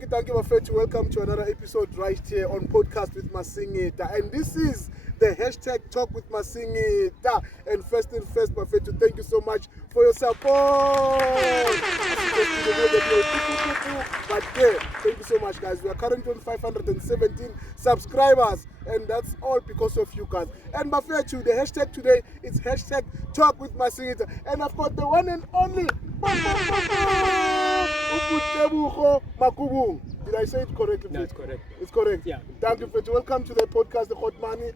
Thank you, my friend. Welcome to another episode right here on Podcast with Masingita. And this is the hashtag Talk with Masingita. And first, my friend, to thank you so much for your support. But yeah, thank you so much, guys. We are currently on 517 subscribers, and that's all because of you guys. And my friend, the hashtag today is hashtag Talk with Masingita. And I've got the one and only Coach Tebogo Mokubung. Did I say it correctly? No, it's correct. It's correct. Yeah. Thank you, Fred. Welcome to the podcast, The Hot Money.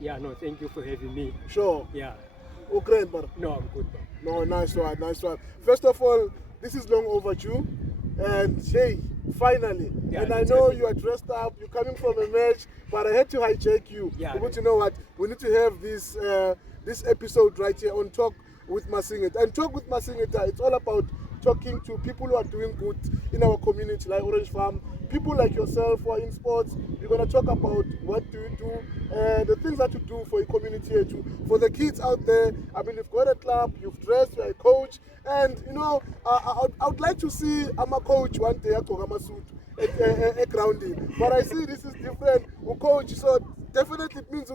Yeah, no, thank you for having me. Sure. Yeah. Okay, but No, I'm good, man. no, nice one. First of all, this is long overdue, and hey, finally. Yeah, and I it's know happening. you are dressed up. You're coming from a match, but I had to hijack you. Yeah, But you know what? We need to have this episode right here on Talk with Masingita. And Talk with Masingita, it's all about talking to people who are doing good in our community, like Orange Farm, people like yourself who are in sports. We're going to talk about what do you do, the things that you do for your community here too. For the kids out there, I mean, you've got a club, you've dressed, you're a coach, and you know, I would like to see I'm a coach one day at Suit a grounding. But I see this is different. We coach, so definitely it means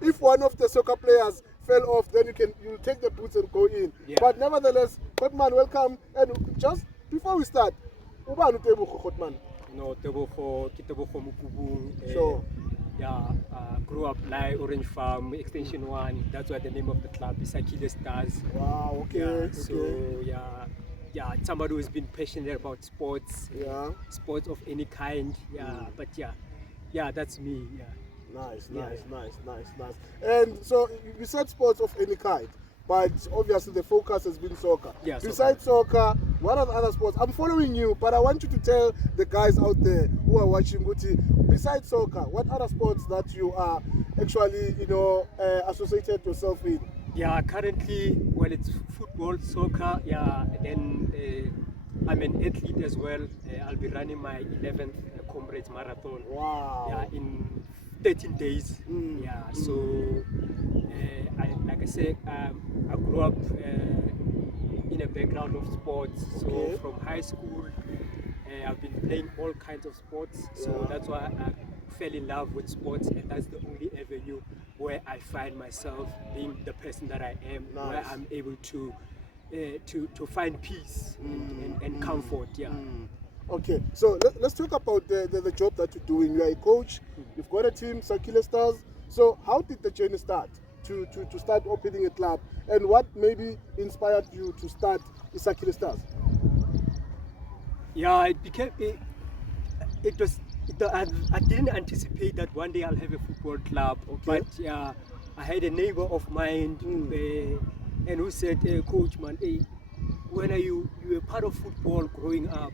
if one of the soccer players fell off, then you'll take the boots and go in. Yeah. But nevertheless, Kotman, welcome. And just before we start, Ubanu Tebogo Kotman. No, Tebogo Mokubung. Sure. Yeah, grew up like Orange Farm, Extension 1. That's why the name of the club is Sakhile Stars. Wow, okay. Yeah, okay. so yeah, somebody who's been passionate about sports. Yeah. Sports of any kind. Yeah, but yeah, that's me. Yeah. Nice. Yeah. And so you said sports of any kind, but obviously the focus has been soccer. Yeah, Besides soccer, what are the other sports? I'm following you, but I want you to tell the guys out there who are watching Guti, besides soccer, what other sports that you are actually, associated yourself with? Yeah, currently, well, it's football, soccer, yeah, then I'm an athlete as well. I'll be running my 11th Comrades Marathon. Wow. Yeah, in 13 days. Yeah, so, like I said, I grew up in a background of sports. So Okay. from high school, I've been playing all kinds of sports. So Yeah. that's why I fell in love with sports, and that's the only avenue where I find myself being the person that I am, where Nice. I'm able to find peace and comfort. Yeah. Okay, so let's talk about the job that you're doing. You are a coach, you've got a team, Sakhile Stars. So how did the journey start to start opening a club? And what maybe inspired you to start Sakhile Stars? Yeah, I didn't anticipate that one day I'll have a football club. Okay. But yeah, I had a neighbor of mine and who said, hey, Coach, man, hey, when you were part of football growing up,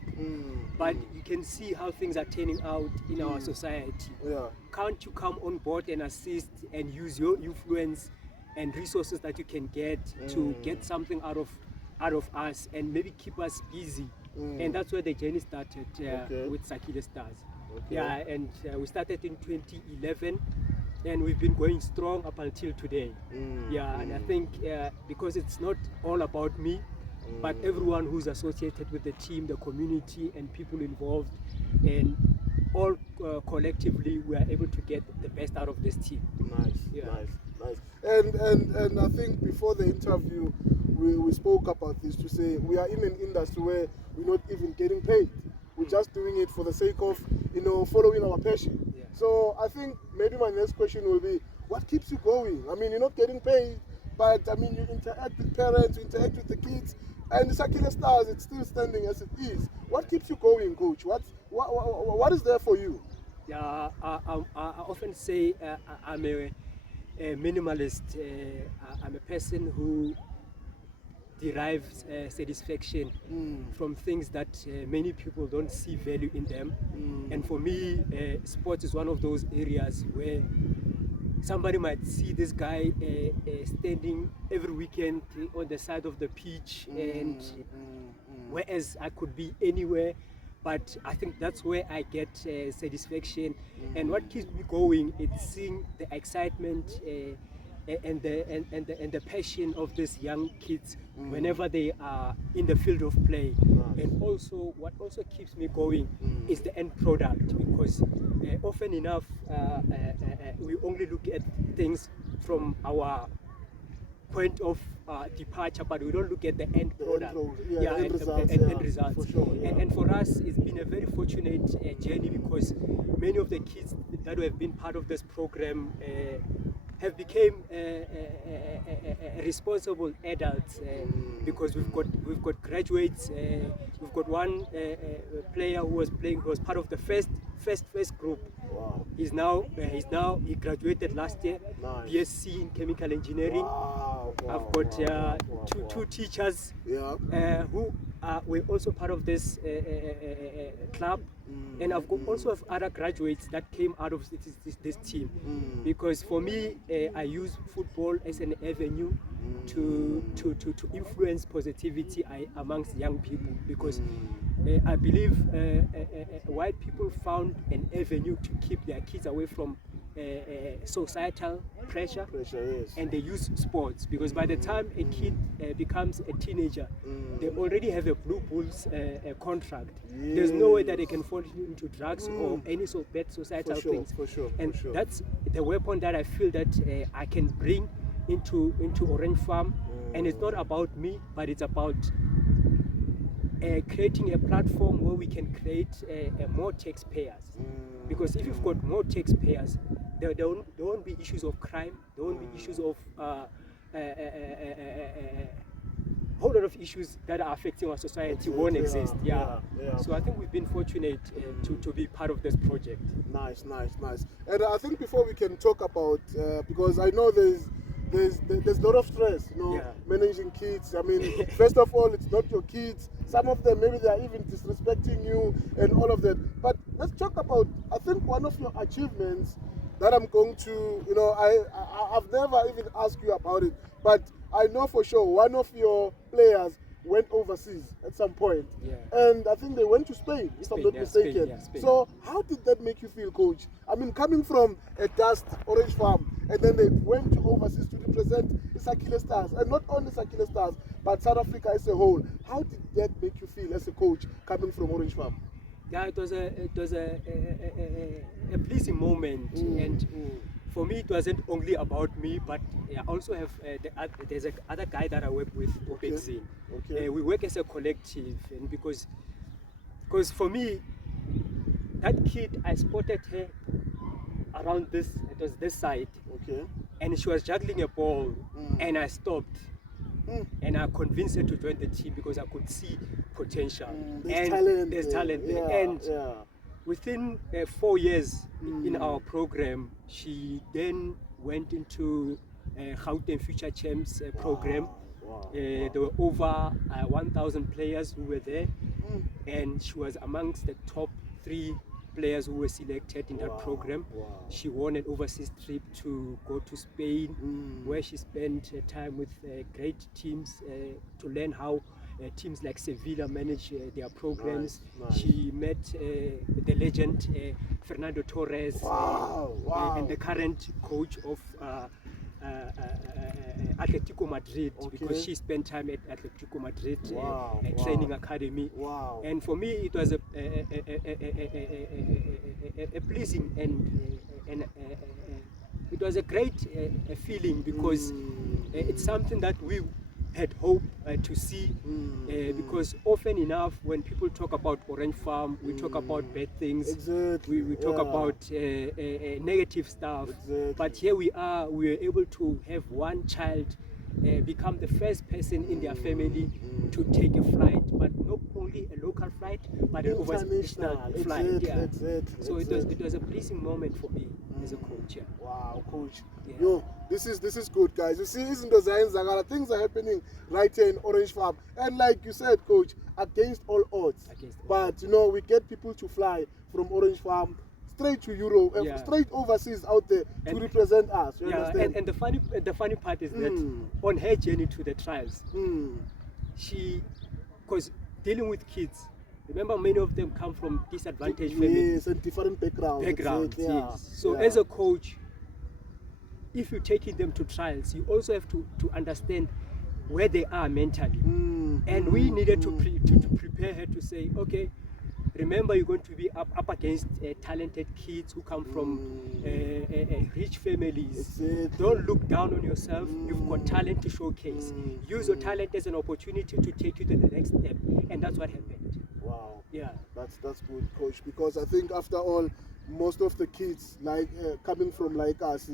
but you can see how things are turning out in our society. Yeah. Can't you come on board and assist and use your influence and resources that you can get to get something out of us and maybe keep us busy? And that's where the journey started with Sakhile Stars. Okay. Yeah, and we started in 2011, and we've been going strong up until today. Yeah, and I think because it's not all about me, but everyone who's associated with the team, the community, and people involved, and all collectively, we are able to get the best out of this team. Nice. And I think before the interview, we spoke about this to say we are in an industry where we're not even getting paid. We're just doing it for the sake of, following our passion. Yeah. So I think maybe my next question will be, what keeps you going? I mean, you're not getting paid, but I mean, you interact with parents, you interact with the kids, and the Sakhile Stars, it's still standing as it is. What keeps you going, Coach? What is there for you? Yeah, I often say I'm a minimalist. I'm a person who derives satisfaction from things that many people don't see value in them. And for me, sports is one of those areas where somebody might see this guy standing every weekend on the side of the pitch, and whereas I could be anywhere, but I think that's where I get satisfaction. And what keeps me going is seeing the excitement and the passion of these young kids whenever they are in the field of play. And also what also keeps me going is the end product, because often enough we only look at things from our point of departure, but we don't look at the end product. End results. For sure, yeah. And for us, it's been a very fortunate journey, because many of the kids that have been part of this program have become responsible adults, because we've got graduates. We've got one player who was part of the first group. Wow. He graduated last year. Nice. BSc in chemical engineering. Wow. I've got two teachers who were also part of this club, and I've got also have other graduates that came out of this team, because for me I use football as an avenue to influence positivity amongst young people, because I believe white people found an avenue to keep their kids away from societal pressure, Yes. and they use sports, because by the time a kid becomes a teenager, they already have a Blue Bulls contract. Yes. There's no way that they can fall into drugs or any sort of bad societal things. For sure. That's the weapon that I feel that I can bring into Orange Farm. And it's not about me, but it's about creating a platform where we can create more taxpayers. Because if you've got more taxpayers, there won't be issues of crime, there won't be issues of whole lot of issues that are affecting our society won't exist. So I think we've been fortunate to be part of this project. Nice. And I think before we can talk about, because I know there's a lot of stress, managing kids. I mean, first of all, it's not your kids. Some of them, maybe they are even disrespecting you and all of that. But let's talk about, I think one of your achievements that I'm going to, I've never even asked you about it, but I know for sure one of your players went overseas at some point. And I think they went to Spain, if I'm not mistaken. Spain. So how did that make you feel, Coach? I mean, coming from a dust Orange Farm, and then they went to overseas to represent the Sakhile Stars, and not only Sakhile Stars, but South Africa as a whole. How did that make you feel as a coach coming from Orange Farm? Yeah, it was a pleasing moment, and for me it wasn't only about me, but I also have there's a other guy that I work with, Obexin. We work as a collective, and because for me, that kid, I spotted her around this, it was this side, and she was juggling a ball, and I stopped. And I convinced her to join the team because I could see potential. There's talent there. And within 4 years in our program, she then went into Gauteng Future Champs program. There were over 1,000 players who were there, and she was amongst the top 3 players who were selected in that program. She won an overseas trip to go to Spain, where she spent time with great teams to learn how teams like Sevilla manage their programs. She met the legend Fernando Torres, and the current coach of Atletico Madrid, because she spent time at Atletico Madrid training academy. And for me it was a pleasing and it was a great feeling, because it's something that we had hoped to see, because often enough when people talk about Orange Farm, we talk about bad things, we talk about negative stuff, but here we were able to have one child become the first person in their family to take a flight, but not only a local flight, but an international flight. So it was a pleasing moment for me as a coach. Wow, Coach. Yo, this is good, guys. You see, things are happening right here in Orange Farm, and like you said, Coach, against all odds. But we get people to fly from Orange Farm straight to Europe, straight overseas out there to represent us. You understand? And the funny part is that on her journey to the trials, she, because dealing with kids, remember many of them come from disadvantaged families. And different backgrounds. So as a coach, if you're taking them to trials, you also have to understand where they are mentally. And we needed to prepare her to say, okay, remember you're going to be up against talented kids who come from rich families. Don't look down on yourself. You've got talent to showcase. Use your talent as an opportunity to take you to the next step. And that's what happened. Wow. Yeah. That's good, Coach, because I think after all, most of the kids, like coming from like us,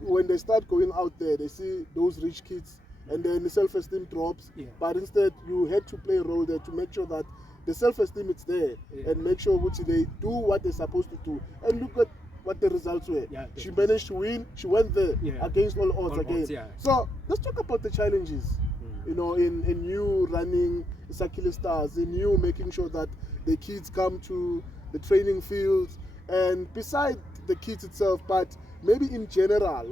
when they start going out there, they see those rich kids and then the self-esteem drops. Yeah. But instead, you had to play a role there to make sure that the self-esteem is there, and make sure which they do what they're supposed to do. And look at what the results were. Yeah, she managed to win. She went there against all odds again. Yeah. So let's talk about the challenges. You know, in you running Sakhile Stars, in you making sure that the kids come to the training fields, and beside the kids itself, but maybe in general,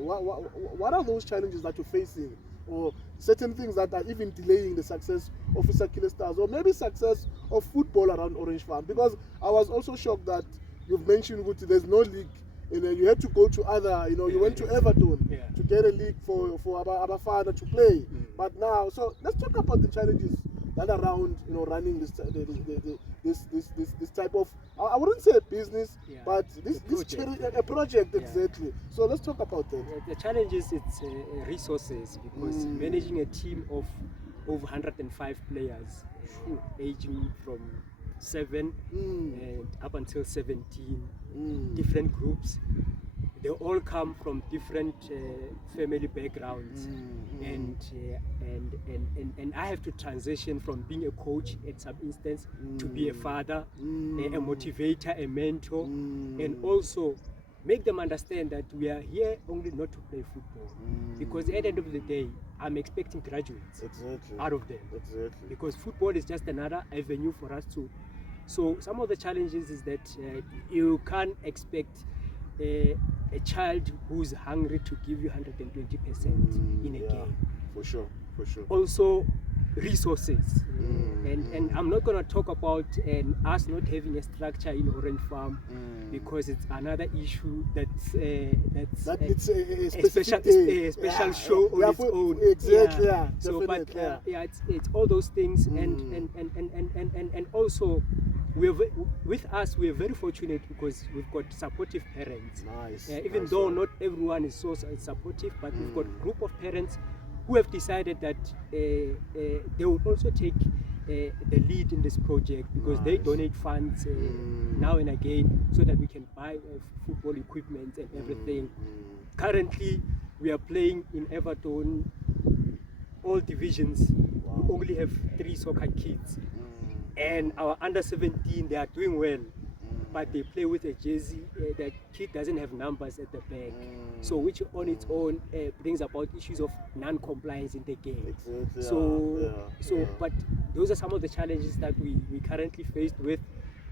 what are those challenges that you're facing, or certain things that are even delaying the success of Sakhile Stars, or maybe success of football around Orange Farm? Because I was also shocked that you've mentioned Guti, there's no league. You know, you had to go to other, you went to Everton to get a league for Abafana to play. But now, so let's talk about the challenges that are around, running this type of, I wouldn't say a business, but this a project exactly. So let's talk about that. The challenge is it's resources, because managing a team of over 105 players, aging from 7 and up until 17, different groups. They all come from different family backgrounds, and I have to transition from being a coach at some instance to be a father, a motivator, a mentor, and also make them understand that we are here only not to play football, because at the end of the day, I'm expecting graduates out of them, because football is just another avenue for us to. So some of the challenges is that you can't expect a child who's hungry to give you 120% in a game. For sure. Also, resources. And I'm not going to talk about us not having a structure in Orange Farm, because it's another issue that's it's a special show on its own. Exactly. So, but it's all those things, and also with us we're very fortunate because we've got supportive parents. Even though not everyone is so supportive, but we've got a group of parents who have decided that they will also take the lead in this project, because they donate funds now and again so that we can buy football equipment and everything. Currently, we are playing in Everton, all divisions. We only have 3 soccer kids. And our under 17, they are doing well, but they play with a jersey. The kid doesn't have numbers at the back, so which on its own brings about issues of non-compliance in the game. But those are some of the challenges that we currently faced with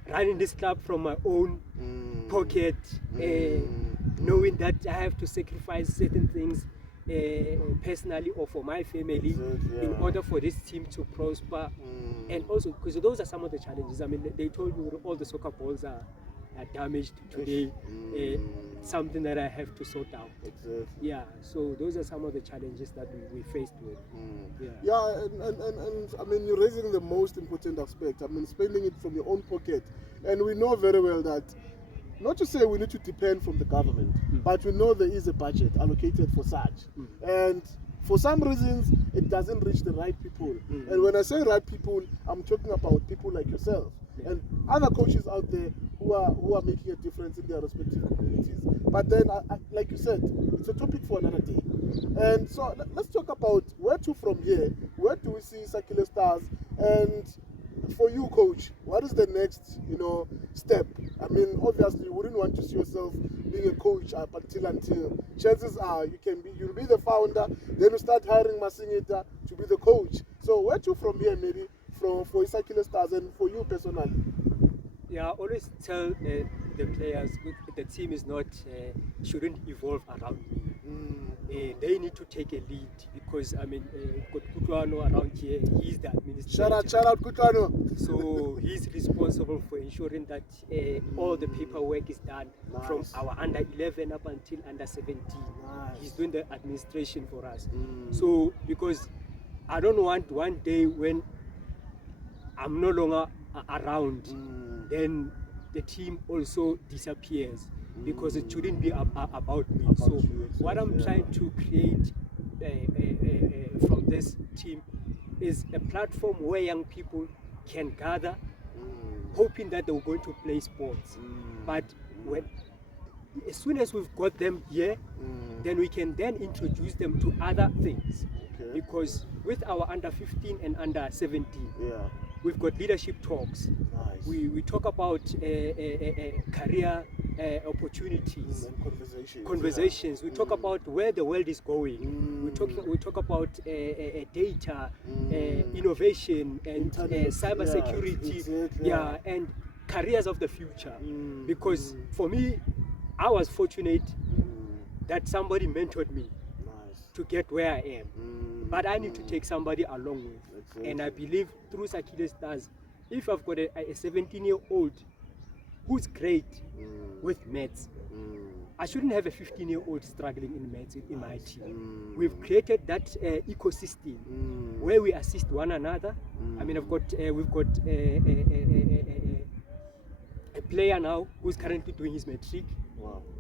running this club from my own pocket, knowing that I have to sacrifice certain things personally or for my family in order for this team to prosper. And also because those are some of the challenges. I mean, they told me all the soccer balls are damaged today. Something that I have to sort out. So those are some of the challenges that we faced with. And I mean, you're raising the most important aspect. I mean, spending it from your own pocket, and we know very well that, not to say we need to depend from the government, but we know there is a budget allocated for such. And for some reasons, it doesn't reach the right people. And when I say right people, I'm talking about people like yourself and other coaches out there who are making a difference in their respective communities. But then, like you said, it's a topic for another day. And so let's talk about where to from here. Where do we see Sakhile Stars? And for you, coach, what is the next, step? I mean, obviously, you wouldn't want to see yourself being a coach up until chances are you'll be the founder, then you start hiring Masingita to be the coach. So where to from here, maybe for Sakhile Stars and for you personally? I always tell the players, the team is not shouldn't evolve around me. They need to take a lead because I mean, got Kutuano around here. He's the administrator. Shout out, Kutuano. So he's responsible for ensuring that all the paperwork is done from our under 11 up until under 17. He's doing the administration for us. So because I don't want one day when I'm no longer around, then the team also disappears because it shouldn't be about me. So what I'm trying to create from this team is a platform where young people can gather, hoping that they're going to play sports. But as soon as we've got them here, then we can then introduce them to other things. Because with our under 15 and under 17, we've got leadership talks. We talk about career opportunities, conversations. We talk about where the world is going. We talk about data, innovation, and cyber security, and careers of the future. Because for me, I was fortunate that somebody mentored me to get where I am. But I need to take somebody along with. And I believe through Sakhile Stars, if I've got a 17-year-old who's great with maths, I shouldn't have a 15-year-old struggling in maths in my team. We've created that ecosystem where we assist one another. I mean, we've got a player now who's currently doing his matric.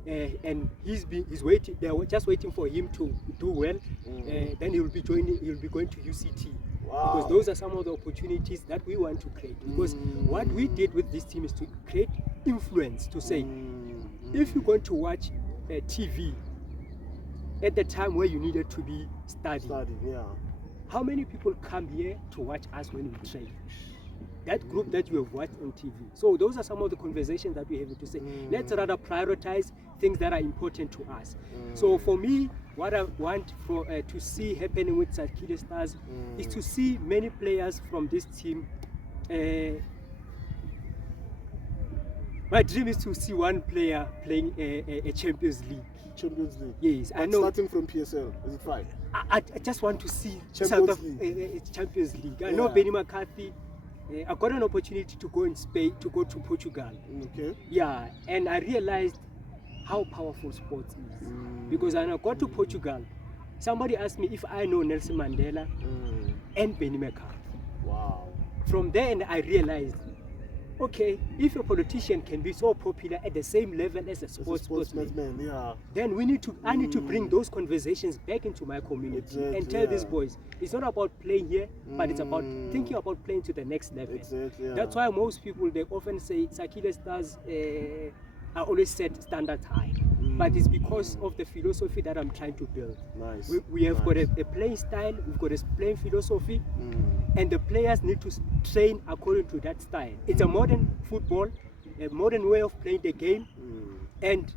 And he's waiting. They're just waiting for him to do well. Then he'll be going to UCT. Because those are some of the opportunities that we want to create. Because what we did with this team is to create influence, to say, if you're going to watch TV at the time where you needed to be studying, how many people come here to watch us when we train? That group that you have watched on TV. So those are some of the conversations that we have to say. Let's rather prioritize things that are important to us. So for me, what I want to see happening with Sakhile Stars is to see many players from this team. My dream is to see one player playing a Champions League. Champions League? Yes, but I know. Starting from PSL, is it fine? I just want to see Champions League. Champions League. I know Benny McCarthy. I got an opportunity to go in Spain, to go to Portugal. Yeah, and I realized how powerful sports is. Because when I got to Portugal, somebody asked me if I know Nelson Mandela and Benny McCarthy. Wow. From there, and I realized, okay, if a politician can be so popular at the same level as a sportsman, then I need to bring those conversations back into my community and tell these boys, it's not about playing here, but it's about thinking about playing to the next level. That's why most people, they often say Sakhile Stars are always set standards high. But it's because of the philosophy that I'm trying to build. We have got a playing style, we've got a playing philosophy, and the players need to train according to that style. It's a modern football, a modern way of playing the game, and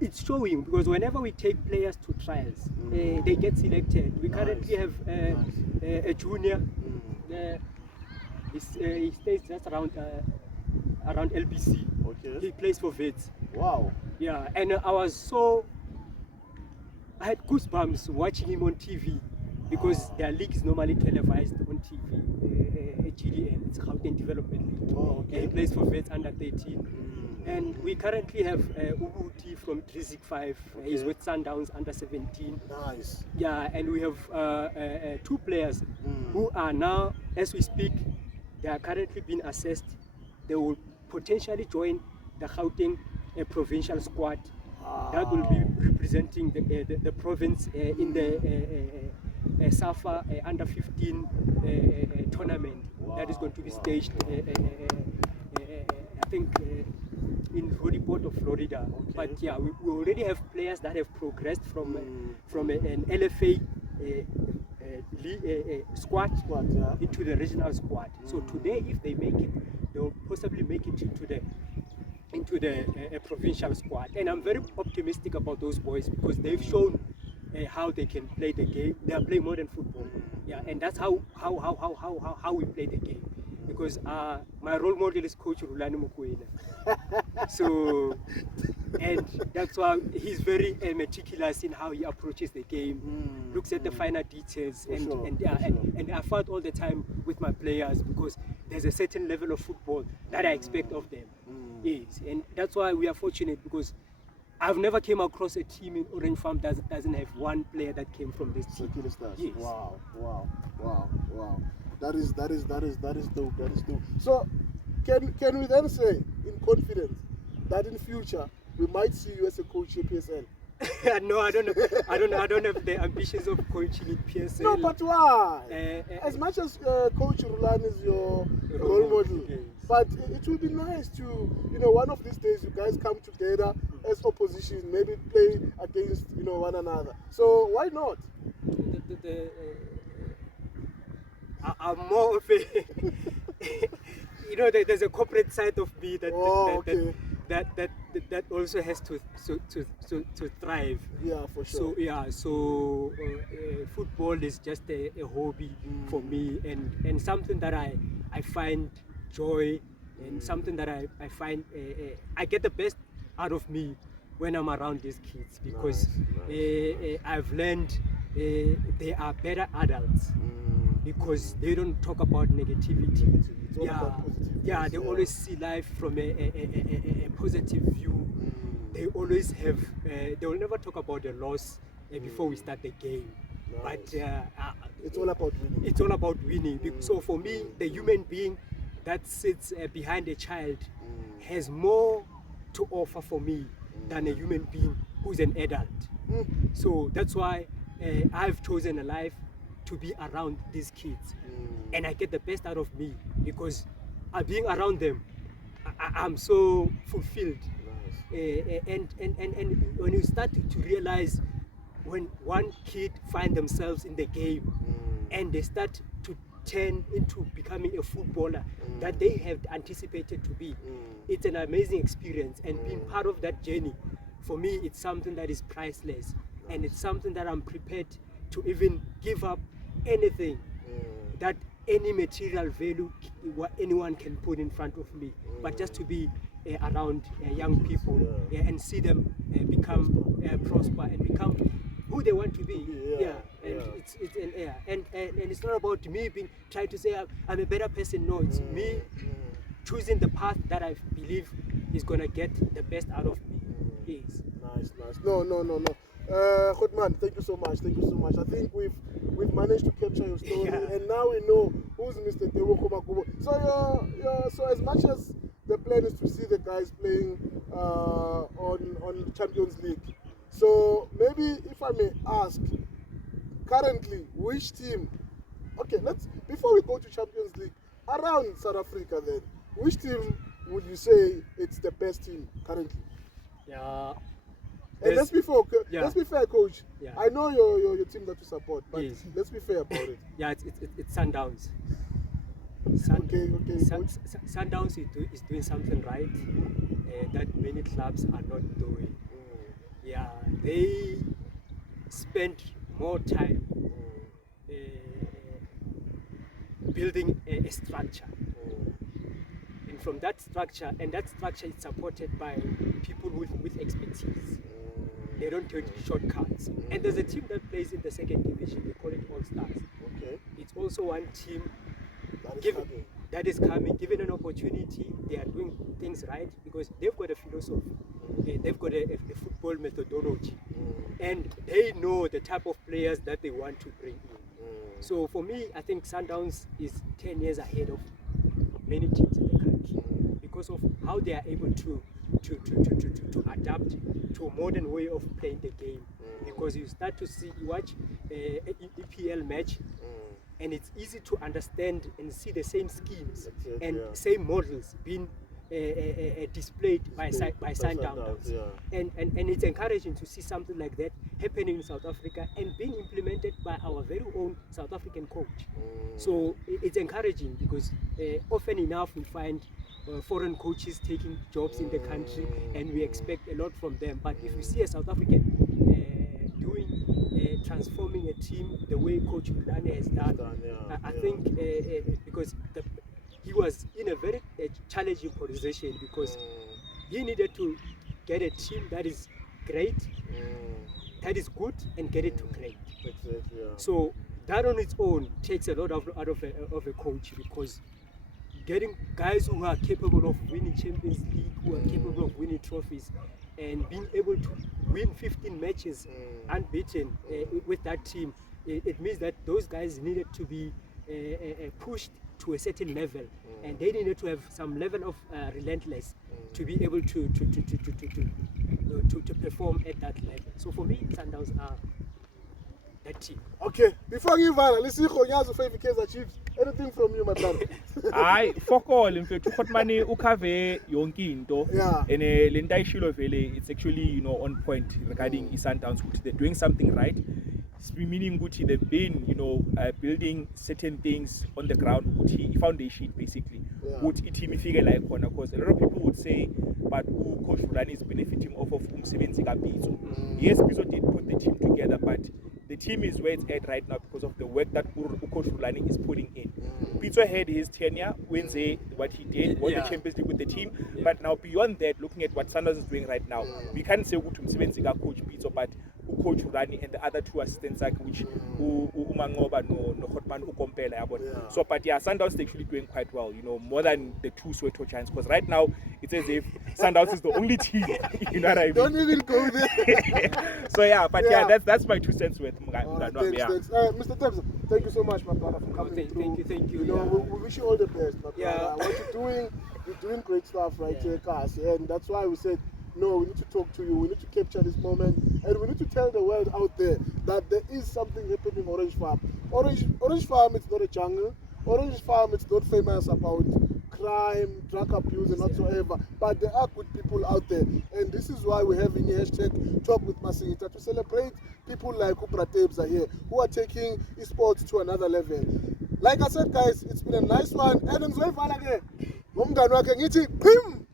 it's showing because whenever we take players to trials, they get selected. We currently have a junior, he stays just around LBC. He plays for Vets. Wow. Yeah, and I had goosebumps watching him on TV because their league is normally televised on TV. GDN, it's Gauteng Development League. And he plays for Vets under 13. And we currently have Ubuti from 365. He's with Sundowns under 17. Nice. Yeah, and we have two players who are now, as we speak, they are currently being assessed. They will potentially join the Gauteng provincial squad that will be representing the province in the SAFA under 15 tournament that is going to be staged, I think, in Rodiport of Florida. But yeah, we already have players that have progressed from an LFA squad into the regional squad. So today, if they make it, they will possibly make it into the provincial squad. And I'm very optimistic about those boys because they've shown how they can play the game. They are playing modern football. Yeah, and that's how we play the game. Because my role model is Coach Mr Tebogo Mokubung. So, and that's why he's very meticulous in how he approaches the game, looks at the finer details, and I fight all the time with my players because there's a certain level of football that I expect of them. Yes, and that's why we are fortunate because I've never came across a team in Orange Farm that doesn't have one player that came from this team. Sakhile Stars. Yes. Wow. That is dope. That is dope. So, can we then say in confidence that in future we might see you as a coach in PSL? No, I don't know. I don't have the ambitions of coaching in PSL. No, but why? Uh, As much as Coach Rulan is your role model, yes. but it will be nice to, one of these days you guys come together as opposition, maybe play against, one another. So why not? I'm more of a, there's a corporate side of me that also has to thrive. Yeah, for sure. So football is just a hobby for me and something that I find joy and something that I find I get the best out of me when I'm around these kids because Nice. I've learned they are better adults because they don't talk about negativity. It's all about positivity. They always see life from a positive view. They always have, they will never talk about the loss before we start the game. Nice. But It's all about winning. it's all about winning. So for me, the human being that sits behind a child has more to offer for me than a human being who's an adult. So that's why I've chosen a life to be around these kids. And I get the best out of me because being around them, I'm so fulfilled. Nice. And when you start to realize when one kid find themselves in the game and they start to turn into becoming a footballer that they have anticipated to be, it's an amazing experience. And being part of that journey, for me, it's something that is priceless. And it's something that I'm prepared to even give up anything that any material value what anyone can put in front of me, but just to be around young people and see them become prosper and become who they want to be. And it's not about me being trying to say I'm a better person. No, it's me choosing the path that I believe is gonna get the best out of me. Yes. Nice. No. Khotman, thank you so much. I think we've managed to capture your story, and now we know who's Mr. Tebogo Mokubung. So as much as the plan is to see the guys playing on Champions League, so maybe if I may ask, currently which team? Okay, before we go to Champions League around South Africa, then which team would you say it's the best team currently? Yeah. And let's be fair, Coach. Yeah. I know your team that you support, but Yes. let's be fair about it. Yeah, it's Sundowns. Okay, Coach. Sundowns is doing something right that many clubs are not doing. Yeah, they spend more time building a structure. And from that structure is supported by people with expertise. They don't take shortcuts. And there's a team that plays in the second division, they call it All Stars. Okay. It's also one team Coming. that is coming, given an opportunity, they are doing things right because they've got a philosophy, they've got a football methodology, and they know the type of players that they want to bring in. So for me, I think Sundowns is 10 years ahead of many teams in the country because of how they are able to adapt to a modern way of playing the game. Because you start to watch an EPL match, and it's easy to understand and see the same schemes same models being displayed by Sundowns. And it's encouraging to see something like that happening in South Africa and being implemented by our very own South African coach. So it's encouraging because often enough we find foreign coaches taking jobs in the country and we expect a lot from them. But if we see a South African transforming a team the way Coach Mudane has done, I think because he was in a very challenging position because he needed to get a team that is great, that is good, and get it to great. Exactly, yeah. So that on its own takes a lot out of a coach, because getting guys who are capable of winning Champions League, who are capable of winning trophies, and being able to win 15 matches unbeaten with that team, it means that those guys needed to be pushed to a certain level, and they needed to have some level of relentless to be able to perform at that level. So for me, Sundowns are that team. Okay, before you Vala, let's see Konyazo favorite Kaizer Chiefs. Anything from you, my brother? Hayi fokol mfethu ukhotmani ukhave yonke into Yeah. and le nto ayishilo vele it's actually on point regarding i-Sundowns ukuthi they're doing something right, meaning ukuthi they've been building certain things on the ground ukuthi i-foundation basically ukuthi i-team ifike la ikhona, because a lot of people would say but Coach Rulani is benefiting off of umsebenzi kaBitso. Yes, Bitso did put the team together, but the team is where it's at right now because of the work that Coach Rulani is putting in. Bitso had his tenure, Wednesday, what he did, won the Champions League with the team, but now beyond that, looking at what Sundowns is doing right now, we can't say ukuthi umsebenzi Coach Bitso, but Coach Rulani and the other two assistants which Umangoba no Hotman Ukompela yabona. So but yeah, Sundowns is actually doing quite well, more than the two Soweto Giants, because right now it's as if Sundowns is the only team, you know what I mean? Don't even go there. So yeah, but yeah, that's my 2 cents worth. Thanks. Mr. Tebs, thank you so much, my brother, for coming through. Thank you. We wish you all the best, my brother. What you're doing great stuff right here, Kasi, and that's why we said, no, we need to talk to you, we need to capture this moment, and we need to tell the world out there that there is something happening in Orange Farm. Orange Farm, it's not a jungle. Orange Farm, it's not famous about crime, drug abuse and whatsoever, but there are good people out there, and this is why we're having a hashtag Talk with Masingita to celebrate people like Upra Tebs are here, who are taking esports to another level. Like I said, guys, it's been a nice one, and I'm so again. Pim!